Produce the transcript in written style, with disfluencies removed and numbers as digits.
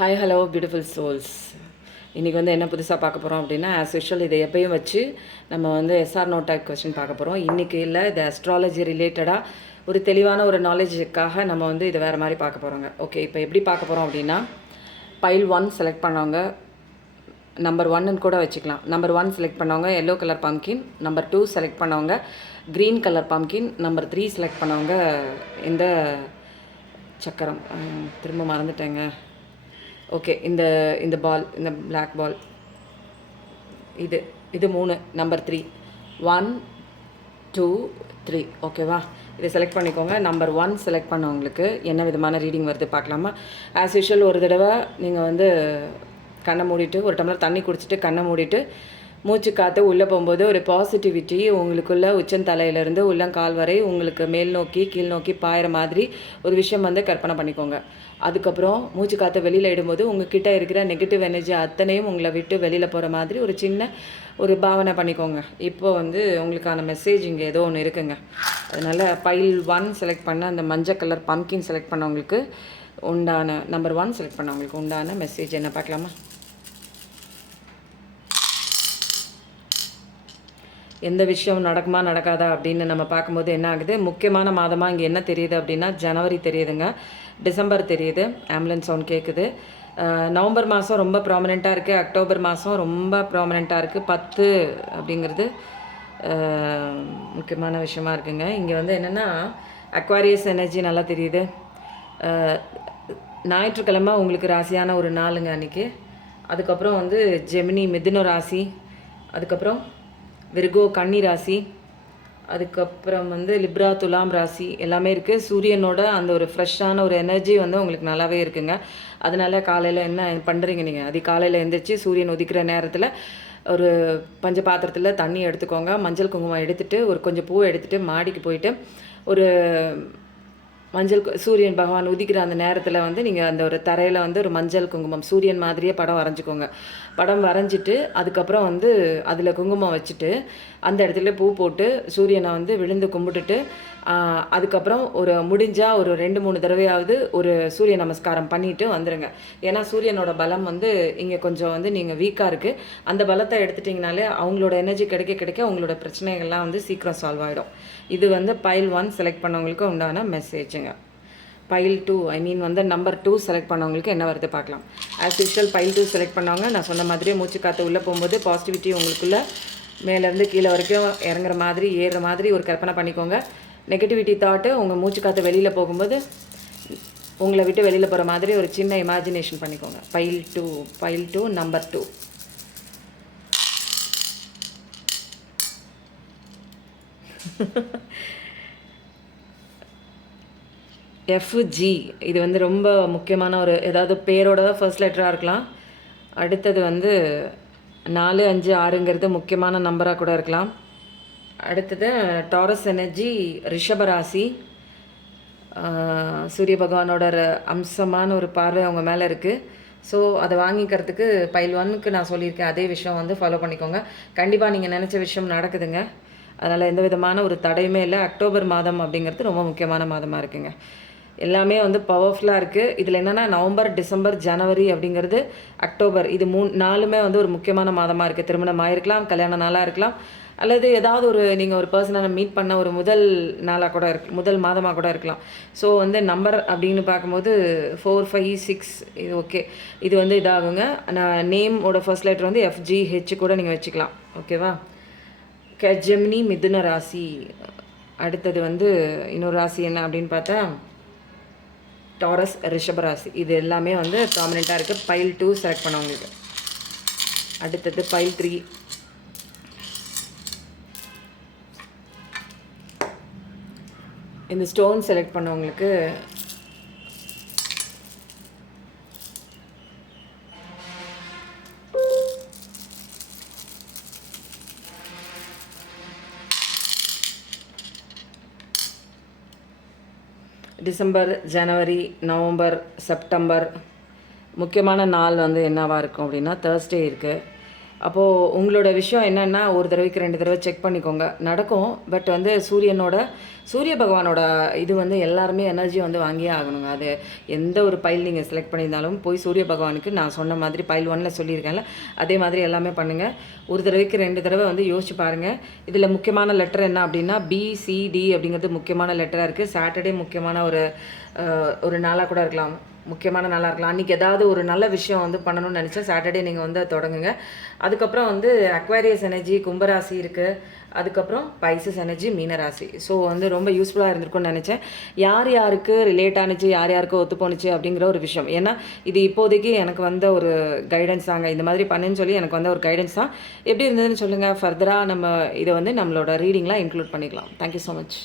Hi hello beautiful souls. இன்றைக்கி வந்து என்ன புதுசாக பார்க்க போகிறோம் அப்படின்னா, ஆஸ் யூஷுவல் இதை எப்பயும் வச்சு நம்ம வந்து எஸ்ஆர் நோ டைப் கொஸ்டின் பார்க்க போகிறோம். இன்றைக்கி இல்லை, இது அஸ்ட்ராலஜி ரிலேட்டடாக ஒரு தெளிவான ஒரு நாலேஜுக்காக நம்ம வந்து இதை வேறு மாதிரி பார்க்க போகிறோங்க. ஓகே, இப்போ எப்படி பார்க்க போகிறோம் அப்படின்னா, பைல் 1 செலக்ட் பண்ணவங்க நம்பர் 1ன்னு கூட வச்சுக்கலாம். நம்பர் 1 செலக்ட் பண்ணவங்க yellow colour pumpkin, number 2 select பண்ணவங்க green colour pumpkin, number 3 select பண்ணவங்க இந்த சக்கரம், திரும்ப மறந்துட்டேங்க. ஓகே, இந்த பால், இந்த பிளாக் பால், இது 3, நம்பர் 3, 1 2 3. ஓகேவா, இதை செலக்ட் பண்ணிக்கோங்க. நம்பர் 1 செலக்ட் பண்ணவங்களுக்கு என்ன விதமான ரீடிங் வருது பார்க்கலாமா? ஆஸ் யூஷுவல் ஒரு தடவை நீங்கள் வந்து கண்ணை மூடிட்டு ஒரு டம்ளர் தண்ணி குடிச்சிட்டு கண்ணை மூடிட்டு மூச்சு காற்று உள்ளே போகும்போது ஒரு பாசிட்டிவிட்டி உங்களுக்குள்ளே உச்சந்தலையிலேருந்து உள்ளங்கால் வரை உங்களுக்கு மேல் நோக்கி கீழ் நோக்கி பாயிற மாதிரி ஒரு விஷயம் வந்து கற்பனை பண்ணிக்கோங்க. அதுக்கப்புறம் மூச்சு காற்று வெளியில் இடும்போது உங்ககிட்ட இருக்கிற நெகட்டிவ் எனர்ஜி அத்தனையும் உங்களை விட்டு வெளியில் போகிற மாதிரி ஒரு சின்ன ஒரு பாவனை பண்ணிக்கோங்க. இப்போ வந்து உங்களுக்கான மெசேஜ் இங்கே ஏதோ ஒன்று இருக்குங்க. அதனால் பைல் 1 செலக்ட் பண்ண அந்த மஞ்சள் கலர் பம்கின் செலக்ட் பண்ணவங்களுக்கு உண்டான, நம்பர் 1 செலக்ட் பண்ணவங்களுக்கு உண்டான மெசேஜ் என்ன பார்க்கலாமா? எந்த விஷயம் நடக்குமா நடக்காதா அப்படின்னு நம்ம பார்க்கும்போது என்ன ஆகுது, முக்கியமான மாதமாக இங்கே என்ன தெரியுது அப்படின்னா ஜனவரி தெரியுதுங்க, டிசம்பர் தெரியுது, ஆம்புலன்ஸ் சவுண்ட் கேட்குது, நவம்பர் மாதம் ரொம்ப ப்ராமினெண்ட்டாக இருக்குது, அக்டோபர் மாதம் ரொம்ப ப்ராமினெண்ட்டாக இருக்குது, 10 அப்படிங்கிறது முக்கியமான விஷயமா இருக்குங்க. இங்கே வந்து என்னென்னா அக்வாரியஸ் எனர்ஜி நல்லா தெரியுது. ஞாயிற்றுக்கிழமை உங்களுக்கு ராசியான ஒரு நாளுங்க அன்றைக்கி. அதுக்கப்புறம் வந்து ஜெமினி மிதுன ராசி, அதுக்கப்புறம் விர்கோ கன்னி ராசி, அதுக்கப்புறம் வந்து லிப்ரா துலாம் ராசி எல்லாமே இருக்குது. சூரியனோட அந்த ஒரு ஃப்ரெஷ்ஷான ஒரு எனர்ஜி வந்து உங்களுக்கு நல்லாவே இருக்குங்க. அதனால் காலையில் என்ன பண்ணுறீங்க நீங்கள், காலையில் எழுந்திரிச்சு சூரியன் உதிக்கிற நேரத்தில் ஒரு பஞ்ச பாத்திரத்தில் தண்ணி எடுத்துக்கோங்க, மஞ்சள் குங்குமம் எடுத்துகிட்டு ஒரு கொஞ்சம் பூவை எடுத்துகிட்டு மாடிக்கு போயிட்டு ஒரு சூரியன் பகவான் உதிக்கிற அந்த நேரத்தில் வந்து நீங்கள் அந்த ஒரு தரையில் வந்து ஒரு மஞ்சள் குங்குமம் சூரியன் மாதிரியே படம் வரைஞ்சிக்கோங்க. படம் வரைஞ்சிட்டு அதுக்கப்புறம் வந்து அதில் குங்குமம் வச்சுட்டு அந்த இடத்துல பூ போட்டு சூரியனை வந்து விழுந்து கும்பிட்டுட்டு அதுக்கப்புறம் ஒரு முடிஞ்சால் ஒரு 2-3 தடவையாவது ஒரு சூரிய நமஸ்காரம் பண்ணிவிட்டு வந்துடுங்க. ஏன்னா சூரியனோட பலம் வந்து இங்கே கொஞ்சம் வந்து நீங்கள் வீக்காக இருக்குது. அந்த பலத்தை எடுத்துட்டிங்கனாலே அவங்களோட எனர்ஜி கிடைக்க உங்களோட பிரச்சனைகள்லாம் வந்து சீக்கிரம் சால்வ் ஆகிடும். இது வந்து பைல் 1 செலக்ட் பண்ணவங்களுக்கு உண்டான மெசேஜுங்க. பைல் 2 வந்து நம்பர் 2 செலக்ட் பண்ணவங்களுக்கு என்ன வருது பார்க்கலாம். ஆஸ் யூஷுவல் பைல் 2 செலக்ட் பண்ணவங்க நான் சொன்ன மாதிரியே மூச்சு காற்று உள்ளே போகும்போது பாசிட்டிவிட்டி உங்களுக்குள்ளே மேலேருந்து கீழே வரைக்கும் இறங்குற மாதிரி ஏறுற மாதிரி ஒரு கற்பனை பண்ணிக்கோங்க. நெகட்டிவிட்டி தாட்டு உங்கள் மூச்சு காற்று வெளியில் போகும்போது உங்களை விட்டு வெளியில் போகிற மாதிரி ஒரு சின்ன இமேஜினேஷன் பண்ணிக்கோங்க. File 2 number 2. எஃப்ஜி, இது வந்து ரொம்ப முக்கியமான ஒரு ஏதாவது பேரோட ஃபர்ஸ்ட் லெட்டராக இருக்கலாம். அடுத்தது வந்து 4, 5, 6ங்கிறது முக்கியமான நம்பராக கூட இருக்கலாம். அடுத்தது டாரஸ் எனர்ஜி, ரிஷபராசி, சூரிய பகவானோட அம்சமான ஒரு பார்வை அவங்க மேலே இருக்குது. ஸோ அதை வாங்கிக்கிறதுக்கு பைல் 1க்கு நான் சொல்லியிருக்கேன் அதே விஷயம் வந்து ஃபாலோ பண்ணிக்கோங்க. கண்டிப்பாக நீங்கள் நினச்ச விஷயம் நடக்குதுங்க. அதனால் எந்த விதமான ஒரு தடையுமே இல்லை. அக்டோபர் மாதம் அப்படிங்கிறது ரொம்ப முக்கியமான மாதமாக இருக்குங்க. எல்லாமே வந்து பவர்ஃபுல்லாக இருக்குது. இதில் என்னென்னா நவம்பர், டிசம்பர், ஜனவரி அப்படிங்கிறது அக்டோபர், இது 4மே வந்து ஒரு முக்கியமான மாதமாக இருக்குது. திருமணம் ஆகிருக்கலாம், கல்யாண நாளாக இருக்கலாம், அல்லது ஏதாவது ஒரு நீங்கள் ஒரு பர்சனை மீட் பண்ண ஒரு முதல் நாளாக கூட முதல் மாதமாக கூட இருக்கலாம். ஸோ வந்து நம்பர் அப்படின்னு பார்க்கும்போது 4, 5, 6 இது ஓகே. இது வந்து இதாகுங்க. நான் நேமோட ஃபர்ஸ்ட் லெட்டர் வந்து FGH கூட நீங்கள் வச்சுக்கலாம். ஓகேவா. ஜெமினி மிதுன ராசி. அடுத்தது வந்து இன்னொரு ராசி என்ன அப்படின்னு பார்த்தா டாரஸ், ரிஷபராசி. இது எல்லாமே வந்து ப்ராமினெண்ட்டாக இருக்குது. பைல் 2 செலக்ட் பண்ணவங்களுக்கு. அடுத்தது பைல் 3. இந்த ஸ்டோன் செலக்ட் பண்ணவங்களுக்கு டிசம்பர், ஜனவரி, நவம்பர், செப்டம்பர் முக்கியமான நாள் வந்து என்னவாக இருக்கும் அப்படின்னா தேர்ஸ்டே இருக்குது. அப்போது உங்களோட விஷயம் என்னென்னா ஒரு தடவைக்கு 2 தடவை செக் பண்ணிக்கோங்க. நடக்கும். பட் வந்து சூரிய பகவானோட இது வந்து எல்லாருமே எனர்ஜி வந்து வாங்கியே ஆகணுங்க. அது எந்த ஒரு பைல் நீங்கள் செலக்ட் பண்ணியிருந்தாலும் போய் சூரிய பகவானுக்கு நான் சொன்ன மாதிரி பைல் 1ல சொல்லியிருக்கேன்ல, அதே மாதிரி எல்லாமே பண்ணுங்கள். ஒரு தடவைக்கு 2 தடவை வந்து யோசிச்சு பாருங்கள். இதில் முக்கியமான லெட்டர் என்ன அப்படின்னா BCD அப்படிங்கிறது முக்கியமான லெட்டராக இருக்குது. சாட்டர்டே முக்கியமான ஒரு நாளாக கூட இருக்கலாம். முக்கியமான நாளாக இருக்கலாம். அன்றைக்கி ஏதாவது ஒரு நல்ல விஷயம் வந்து பண்ணணும்னு நினச்சா சாட்டர்டே நீங்கள் வந்து தொடங்குங்க. அதுக்கப்புறம் வந்து அக்வாரியஸ் எனர்ஜி கும்பராசி இருக்குது. அதுக்கப்புறம் பைசஸ் எனர்ஜி மீனராசி. ஸோ வந்து ரொம்ப யூஸ்ஃபுல்லாக இருந்திருக்கும்னு நினச்சேன். யார் யாருக்கு ரிலேட் ஆணுச்சு, யார் யாருக்கு ஒத்து போணுச்சு அப்படிங்கிற ஒரு விஷயம். ஏன்னா இது இப்போதைக்கு எனக்கு வந்த ஒரு கைடன்ஸ் தாங்க. இந்த மாதிரி பண்ணுன்னு சொல்லி எனக்கு வந்த ஒரு கைடன்ஸ் தான். எப்படி இருந்ததுன்னு சொல்லுங்கள். ஃபர்தராக நம்ம இதை வந்து நம்மளோட ரீடிங்லாம் இன்க்ளூட் பண்ணிக்கலாம். Thank you so much.